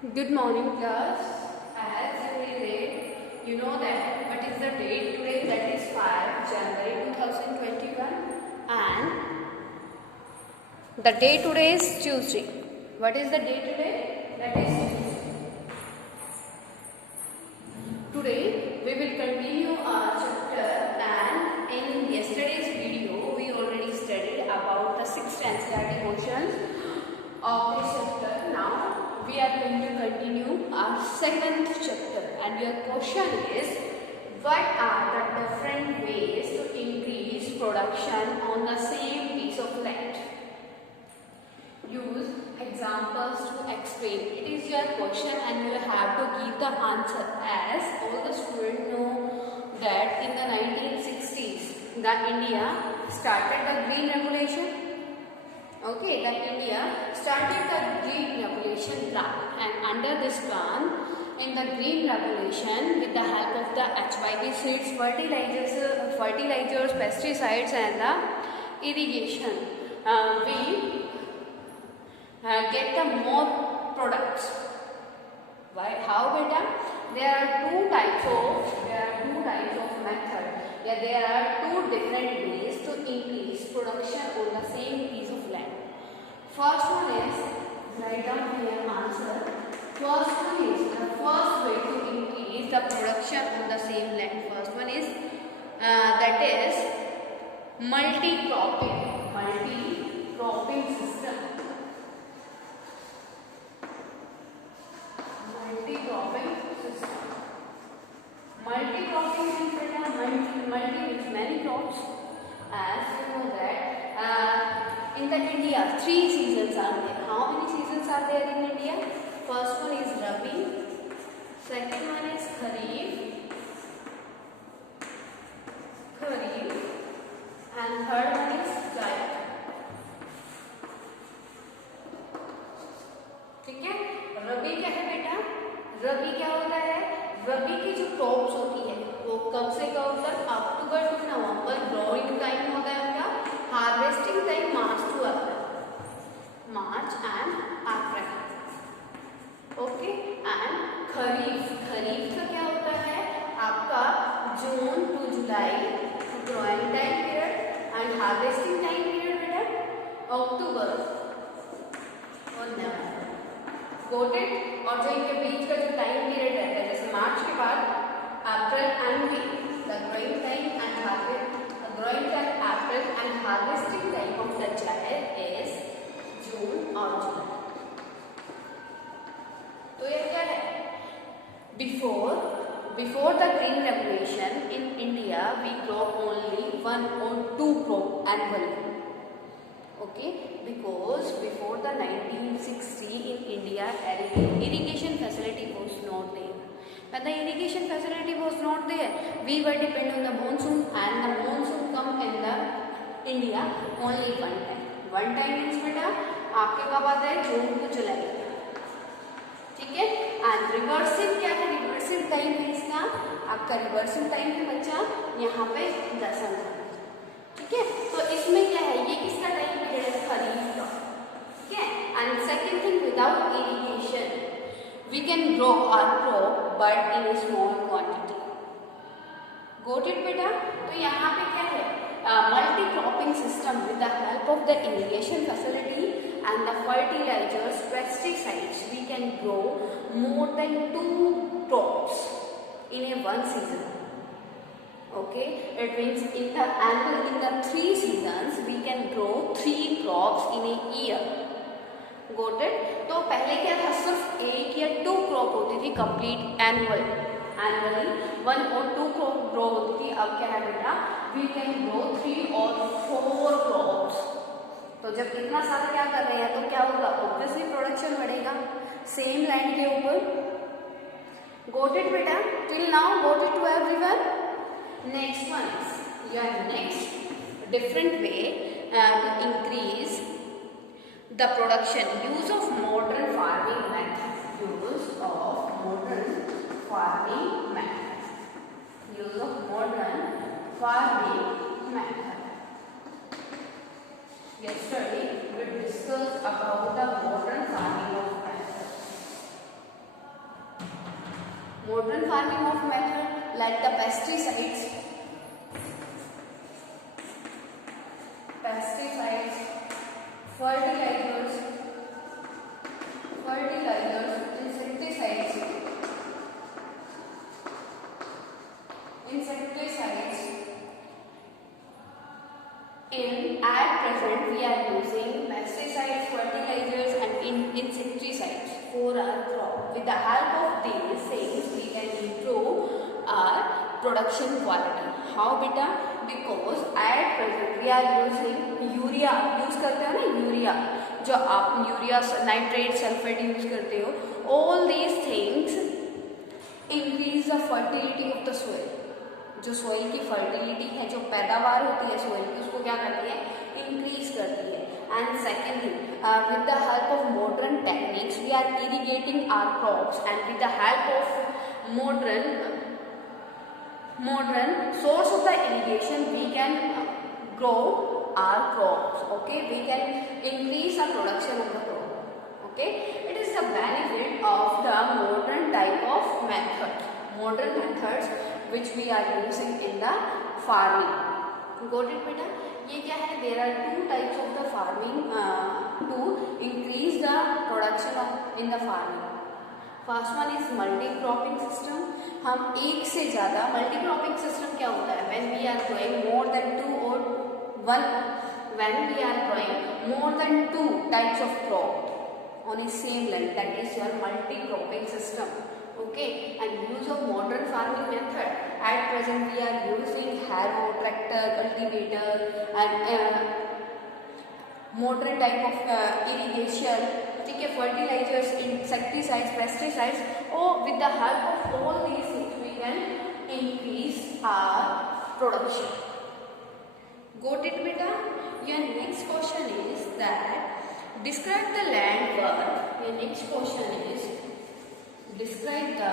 Good morning, class. As every day, you know that what is the date today? That is 5 January 2021, and the day today is Tuesday. What is the day today? That is Tuesday. Today we will continue our chapter, and in yesterday's video we already studied about the 6 NCERT questions of this chapter. Now we are going to continue our second chapter, and your question is, what are the different ways to increase production on the same piece of land? Use examples to explain. It is your question and you have to give the answer, as all the students know that in the 1960s the India started the Green Revolution. Okay, the India started the Green Revolution plan, and under this plan, in the Green Revolution, with the help of the HYB seeds, fertilizers, pesticides, and the irrigation, we get the more products. Why? How, beta? There are two types of method. Yeah, there are two different ways to increase production on the same piece of land. First one is, write down here answer. First one is, the first way to increase the production on the same land. First one is that is multi-cropping system. Multi-cropping means multi means many crops. As you know that in the India, 3 seasons are there. How many seasons are there in India? First one is Rabi, second one is Kharif, and third one is Zaid. ठीक है? रबी क्या है बेटा? रबी क्या होता है? रबी की जो क्रॉप्स होती है वो कब से कब तक? October to November growing time होता है उनका, harvesting time March to April, March and April. Okay. And kharif का क्या होता है आपका? June to July growing time period and harvesting time period बेटा अक्टूबर और नवंबर. Got it? और जो इनके बीच का जो टाइम पीरियड रहता है, जैसे मार्च के बाद April and May, the growing time and harvesting time of the zaid is June और जुलाई. तो ये क्या है? Before the green revolution in India we crop only 1 or 2 crop annually. Okay, because before the 1960 in India, irrigation facility was not there. When the irrigation facility was not there, we were dependent on the monsoon, and the monsoon come in the India only one time. One time means बेटा आपके कब आता है? जून to जुलाई. ठीक है. And रिवर्सिव क्या है? रिवर्सिव time है इसका. आपका रिवर्सिव टाइम है बच्चा यहाँ पे 10 है. ठीक है. तो इसमें क्या है? ये किसका टाइम पीरियड है? खरीफ का. ठीक है. And second thing, without irrigation we can grow our crop but in a small quantity. Got it बेटा? तो यहाँ पे क्या है? Multi cropping system with the help of the irrigation facility and the fertilisers, pesticides, we can grow more than 2 crops in a one season. Okay, it means in the 3 seasons we can grow 3 crops in a year. Got it? तो पहले क्या था? सिर्फ 1 या 2 crop होती थी complete annually 1 और 2 crop grow होती थी. अब क्या है बेटा? वी कैन ग्रो 3 और 4 क्रॉप्स. तो जब इतना सारा क्या कर रहे हैं तो क्या होगा? ऑब्वियसली प्रोडक्शन बढ़ेगा सेम लैंड के ऊपर. Got it बेटा? Till now got it to everyone? Next one is your next different way to increase the production. Use of modern farming method. Use of modern farming method. Yesterday we discussed about the modern farming of method. modern farming of method like the pesticides, fertilizers, insecticides. At present we are using pesticides, fertilizers and insecticides for our crop. With the help of these things we can improve our production quality. How beta? Because at present we are using urea use करते हो ना, urea जो आप urea nitrate sulphate use करते हो, all these things increase the fertility of the soil. जो soil की fertility है, जो पैदावार होती है सोइल की, उसको क्या करती है? इंक्रीज करती है. And secondly with the help of modern techniques we are irrigating our crops and with the help of modern source of the irrigation we can grow our crops. Okay, we can increase the production of the crop. Okay, it is the benefit of the modern type of methods which we are using in the farming. Got it beta? ये क्या है? There are two types of the farming to increase the production of in the farming. First one is multi cropping system. हम एक से ज़्यादा multi cropping system क्या होता है? When we are growing more than two और one, when we are growing more than two types of crop on a same land, that is your multi cropping system. Okay, and use of modern farming method. At present we are using harrow, tractor, cultivator and modern type of irrigation. ठीक है, fertilisers, insecticides, pesticides. और with the help of all these things we can increase our production. Got it beta? Your next question is that describe the land work. Your next question is describe the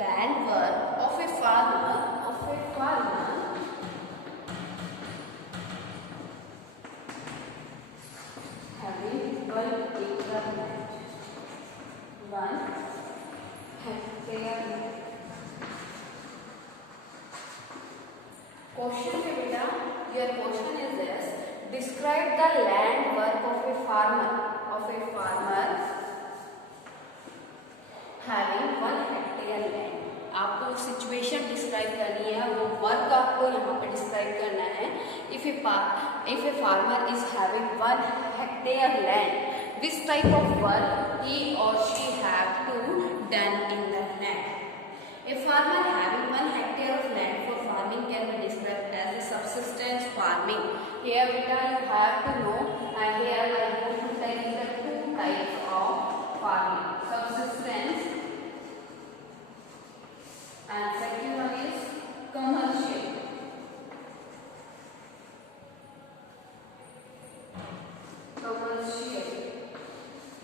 land work of a farmer having 1 acre land, 1 hectare land. Question है बेटा, your question is this: describe the land work of a farmer having 1 hectare land. आपको situation describe करनी है, वो work आपको यहाँ पे describe करना है. If a farmer is having 1 hectare land, which type of work he or she have to done in the land? A farmer having 1 hectare of land for farming can be described as a subsistence farming. Here beta you have to know, and here I am going to tell you the 2 types of farming: subsistence and second one is commercial.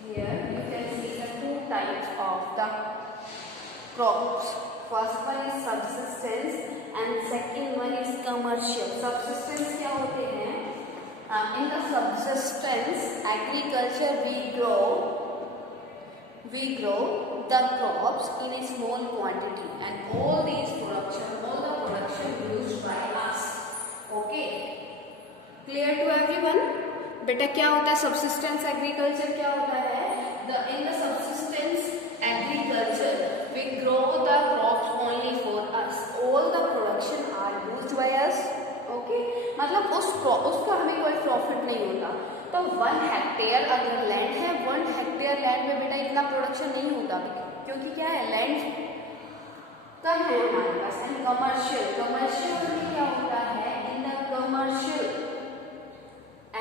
Here you can see the 2 types of the crops. First one is subsistence and second one is commercial. Subsistence क्या होते हैं? In the subsistence agriculture we grow the crops in a small quantity and all the production used by us. Okay, clear to everyone? बेटा क्या होता है subsistence agriculture? क्या होता है? In the subsistence agriculture we grow the crops only for us. All the production are used by us. Okay, मतलब उसका हमें कोई प्रॉफिट नहीं होता. तो 1 हेक्टेयर अगर लैंड है, 1 हेक्टेयर लैंड में बेटा इतना प्रोडक्शन नहीं होता, क्योंकि क्या है, लैंड कम है हमारे पास. एंड कमर्शियल में क्या होता है? In the commercial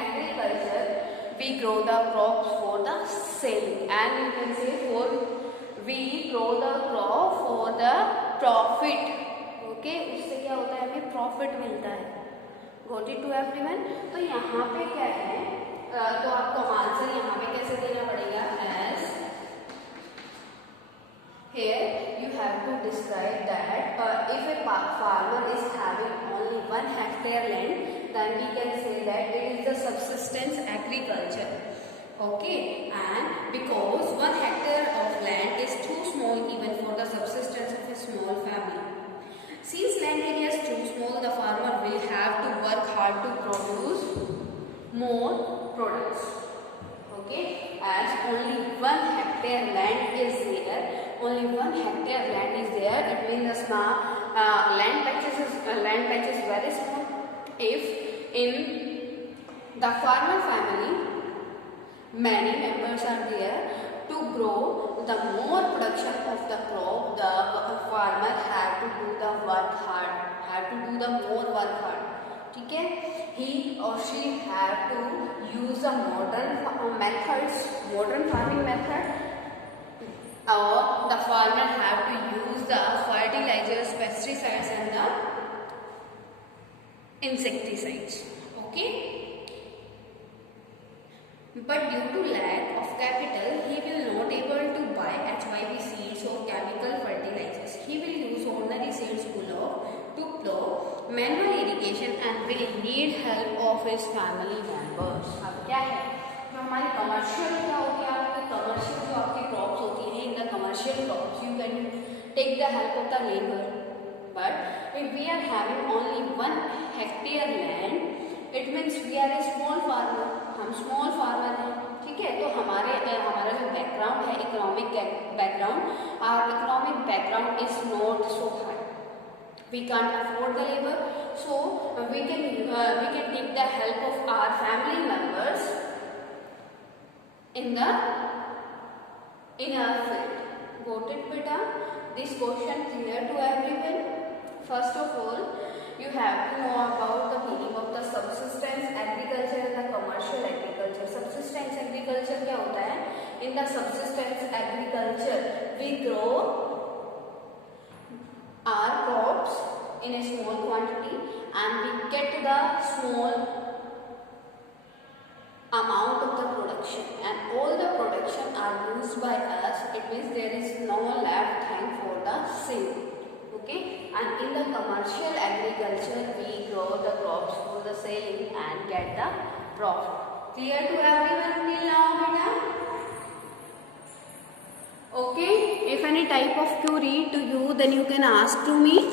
agriculture we grow the crops for the sale and you can say we grow the crop for the profit. Okay, उससे क्या होता है? हमें प्रॉफिट मिलता है. Got it to everyone? तो यहाँ पे क्या है, तो आपको आंसर यहाँ पे कैसे देना पड़ेगा? As here you have to describe that if a farmer is having only 1 hectare land, then we can say that it is the subsistence agriculture. Okay, and because 1 hectare of land is too small even for the subsistence of a small family. Since land area is too small, the farmer will have to work hard to produce more products. Okay, as only 1 hectare land is there, it means the small land patch is very small. If in the farmer family many members are there, to grow the more production of the crop, the farmer have to do the work hard, more work hard. ठीक है, he or she have to use the modern farming method, or the farmer have to use the fertilizers, pesticides and the insecticides. Okay. But due to lack of capital, he will not able to buy HYB seeds or chemical fertilizers. He will use ordinary seeds to plow, manual irrigation and will need help of his family members. अब क्या है, जो हमारी commercial क्या होती है, आपकी commercial जो आपकी क्रॉप्स होती हैं, in the commercial crops you can take the help of the labour. But if we are having only 1 hectare land, it means we are a small farmer. हम स्मॉल फार्मर हैं. ठीक है, तो हमारा जो बैकग्राउंड है, economic background, our economic background is not so high. We can't afford the labor, so we can take the help of our family members in our field. Got it, beta? This question clear to everyone? First of all, you have to know about the meaning of the subsistence agriculture and the commercial agriculture. Subsistence agriculture क्या होता है? In the subsistence agriculture, we grow our crops in a small quantity and we get the small amount of the production, and all the production are used by us. It means there is no left hang for the sale. Okay, and in the commercial agriculture we grow the crops for the selling and get the profit. Clear to everyone till now, beta? Okay, if any type of query to you, then you can ask to me.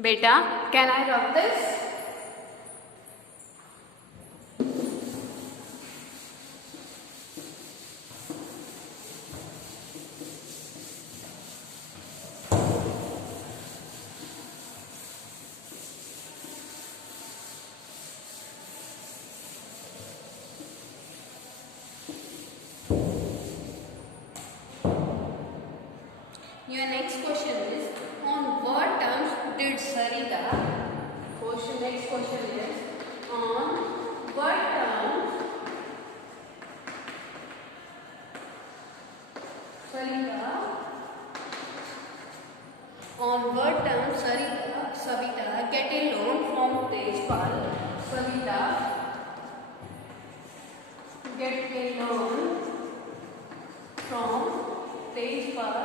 Beta, can I rub this? Your next question is, on what terms did Sarita, next question is, on what terms Savita get a loan from Tejpal? Savita get a loan from Tejpal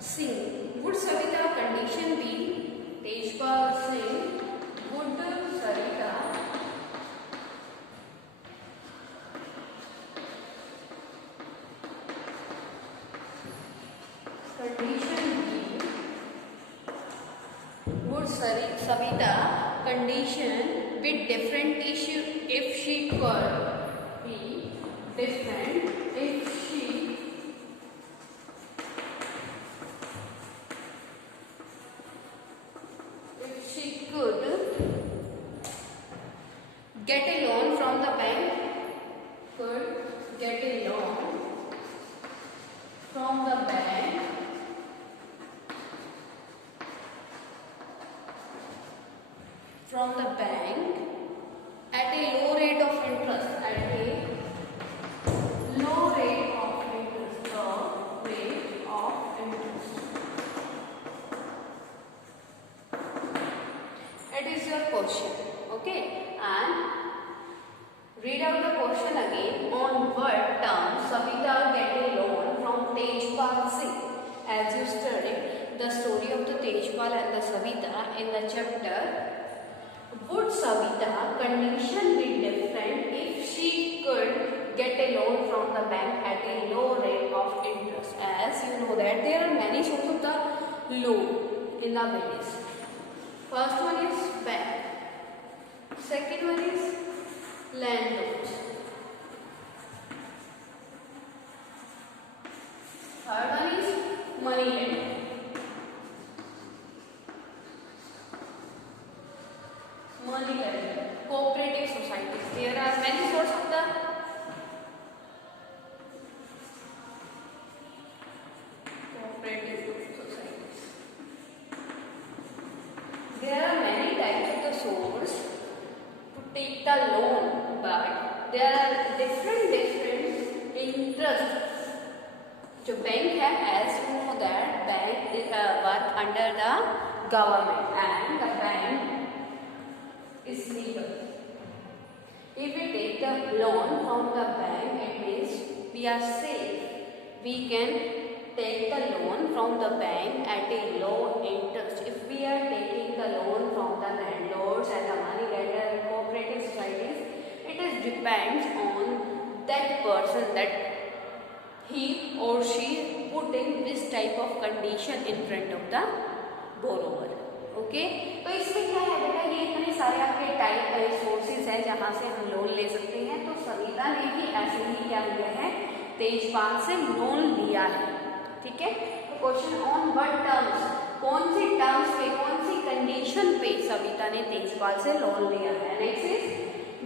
Singh. Would Savita condition be Tejpal Singh? Would Sarita condition be? Would Savita condition be different issue if she could be different if she could get a loan from the bank, could get a loan from the bank at a low rate of interest, It is your question. Okay, and read out the question again. On what terms Savita get a loan from Tejpal Singh? As you studied the story of the Tejpal and the Savita in the chapter, would Savita condition be different if she could get a loan from the bank at a low rate of interest? As you know that there are many sources of the loan in the village. First one is bank. Second one is land loans. Third one is money lending. Money lending. Cooperative societies. There are many sources of the cooperative societies. There are many types of the source to take the loan, but there are different interest. जो bank है, as you know that bank is work under the government and the bank is legal. If we take the loan from the bank, it means we are safe. We can take the loan from the bank at a low interest. If we are taking the loan from the landlords and the money lender and cooperative societies, it is depends on that person that he or she put in this type of condition in front of the borrower. Okay, तो इसमें क्या है बेटा, ये इतने सारे आपके type sources हैं जहाँ से हम लोन ले सकते हैं. तो सविता ने भी ऐसे ही क्या लिया है, तेजपाल से लोन लिया है. ठीक है, तो क्वेश्चन ऑन व्हाट टर्म्स, कौन सी टर्म्स पे, कौन सी कंडीशन पे सविता ने तेजपाल से लोन लिया है. Next is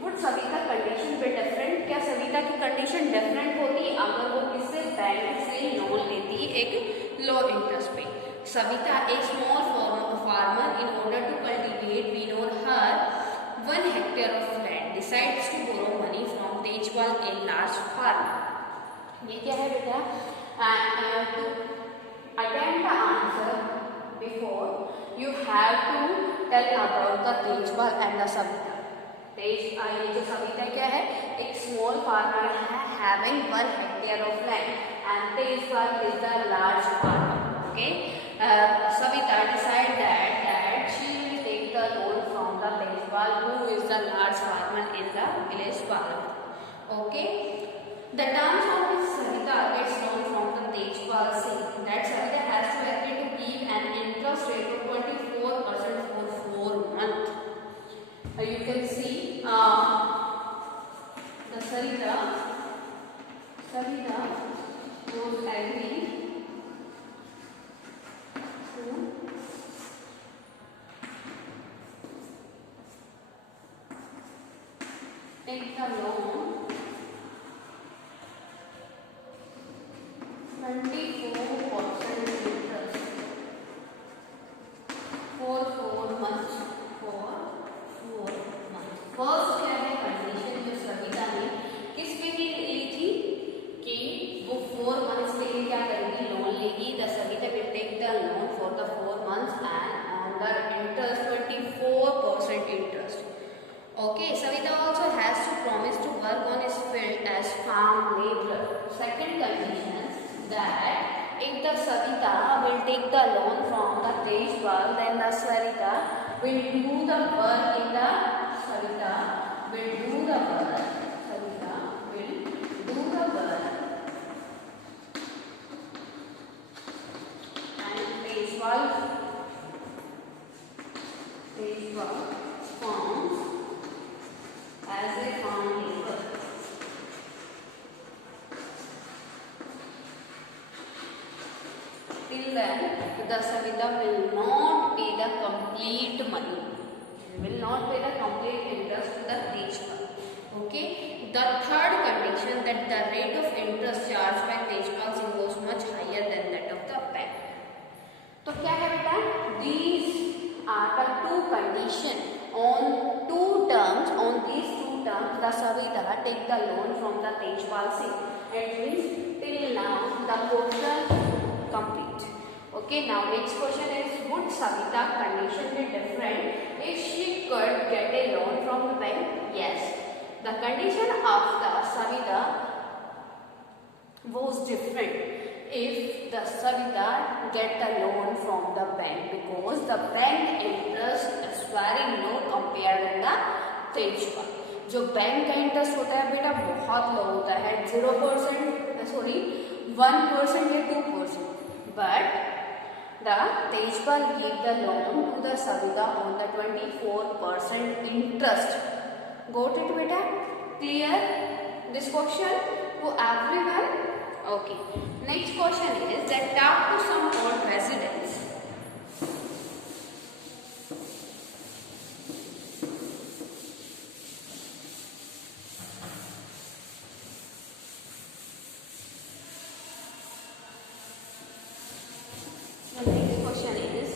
would Savita condition पे डिफरेंट, क्या सविता की कंडीशन डिफरेंट होती अगर वो किससे, बैंक से लोन लेती एक लो इंटरेस्ट पे. सविता एक small farmer in order to cultivate wheat on her 1 hectare of land decides to borrow money from Tejpal a large farm. ये क्या है बेटा, to attempt the answer before you have to tell about the Tejpal and the Savita. ये जो सविता क्या है, एक small farmer है having 1 hectare of land and Tejpal is the large farmer. Okay, Savita decide that she will take the loan from the Tejpal, who is the large farmer in the village Palam. Okay, the terms of which Savita gets loan from the Tejpal say that Savita has to agree to give an interest rate of 24% for 4 months. You can see the Savita was agreeing take the loan 24% interest for 4 months. First क्या है condition जो सविता ने किस पे की ली थी कि वो 4 months के लिए क्या करेगी, लोन लेगी. The Savita will take the loan for the 4 months and on the interest 24% interest. Okay, Savita also has to promise to work on his field as farm laborer. Second condition that if the Savita will take the loan from the Tejpal, then the Savita will do the work in the Savita will do the work. Savita will do the work and Tejpal forms as a farm labor. Till then, the Savita will not pay the complete money. Will not pay the complete interest to the Tejpal. Okay. The third condition that the rate of interest charged by Tejpal Singh was much higher than that of the bank. तो क्या है बेटा? These are the two conditions. On these two terms, the Savita take the loan from the Tejpal Singh. It means till now the question complete. Okay. Now next question is would Savita condition be different if she could get a loan from the bank? Yes. The condition of the Savita was different if the Savita get the loan from the bank, because the bank interest is very low compared to the Tejpal. जो bank का interest होता है बेटा बहुत लो होता है, 0% sorry 1% या 2%, but the Tejpal gave the loan to the Savita on the 24% interest. Got it beta? Clear this question to everyone? Okay. Next question is that talk to some old residents. The next question is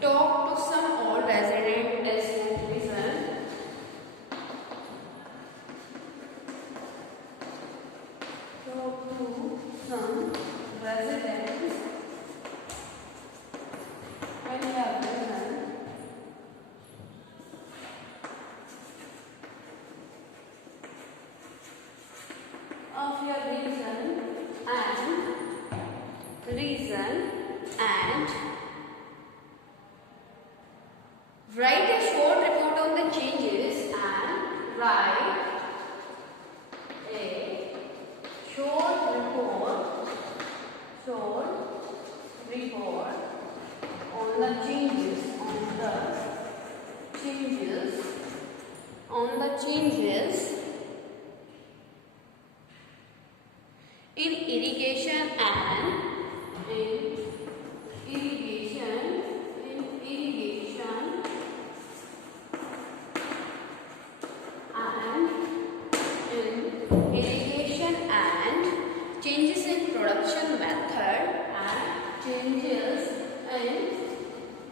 talk to some old resident as listen. Talk to some residents when you have listen of your reason and write a short report on the changes and write a short report on the changes in irrigation and changes in production method and changes in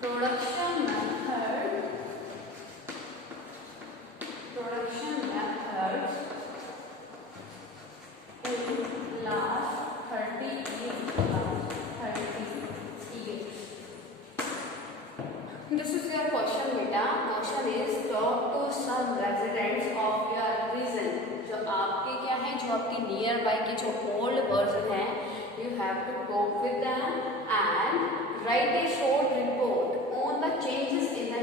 production methods in last 30 years. This is your question beta. Question is talk to some residents of your region. जो आपके क्या है, जो आपकी near by की जो old person है, you have to talk with them and write a short report on the changes in the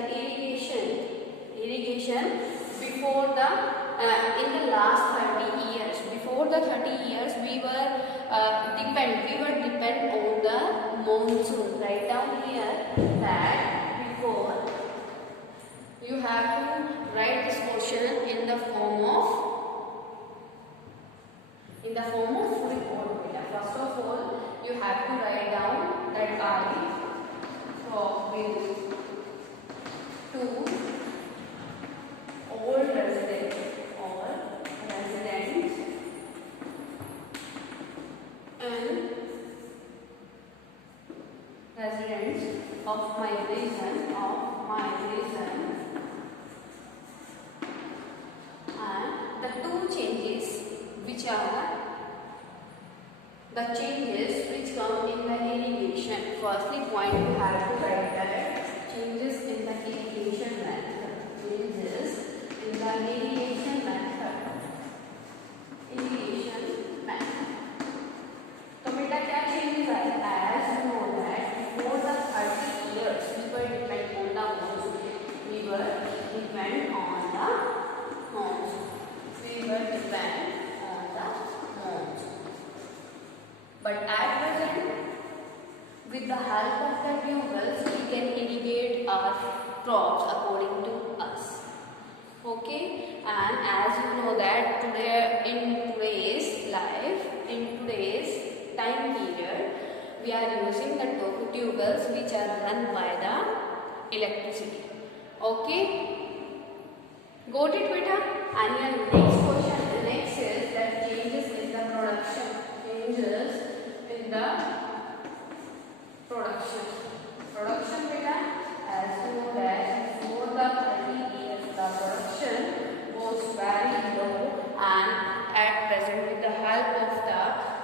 irrigation before the in the last 30 years. Before the 30 years we were depend on the monsoon. Write down here that before you have to write this question in the form of report. First of all, you have to write down that I talk with two old residents of my region and the two changes which are the changes which come in the irrigation. Firstly, point you have to write that changes in the irrigation method. तो बेटा क्या changes आए? As you know that before the 30 years we were depend on the monsoon. But at present, with the help of the tubers, we can irrigate our crops according to us. Okay, and as you know that today in today's life, in today's time period, we are using the tubers which are run by the electricity. Okay, got it beta? And your next question, the next is that changes in the production. Production beta, as you know that before the 30 years the production was very low, and at present with the help of the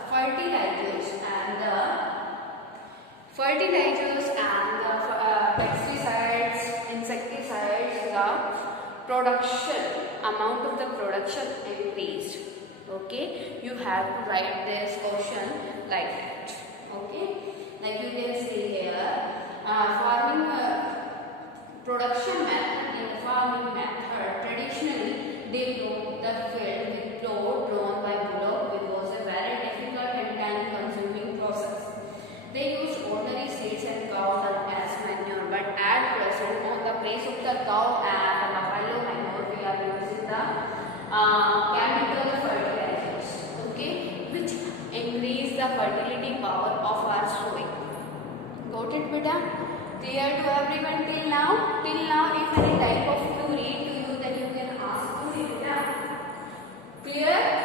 fertilizers and the pesticides, insecticides, the production, amount of the production increased. Okay, you have to write this question like that. Okay, like you can see here, farming production method. In the farming method, traditionally they ploughed the field with plough drawn by bullock, which was a very difficult and time-consuming process. They used ordinary seeds and cow dung as manure, but at present, on the place of the cow and the buffalo manure, we are using the chemical fertilizers, okay, which increase the fertility power of our soil. Got it, beta? Clear to everyone till now? Till now, if any type of query to you, then you can ask to me, beta. Clear?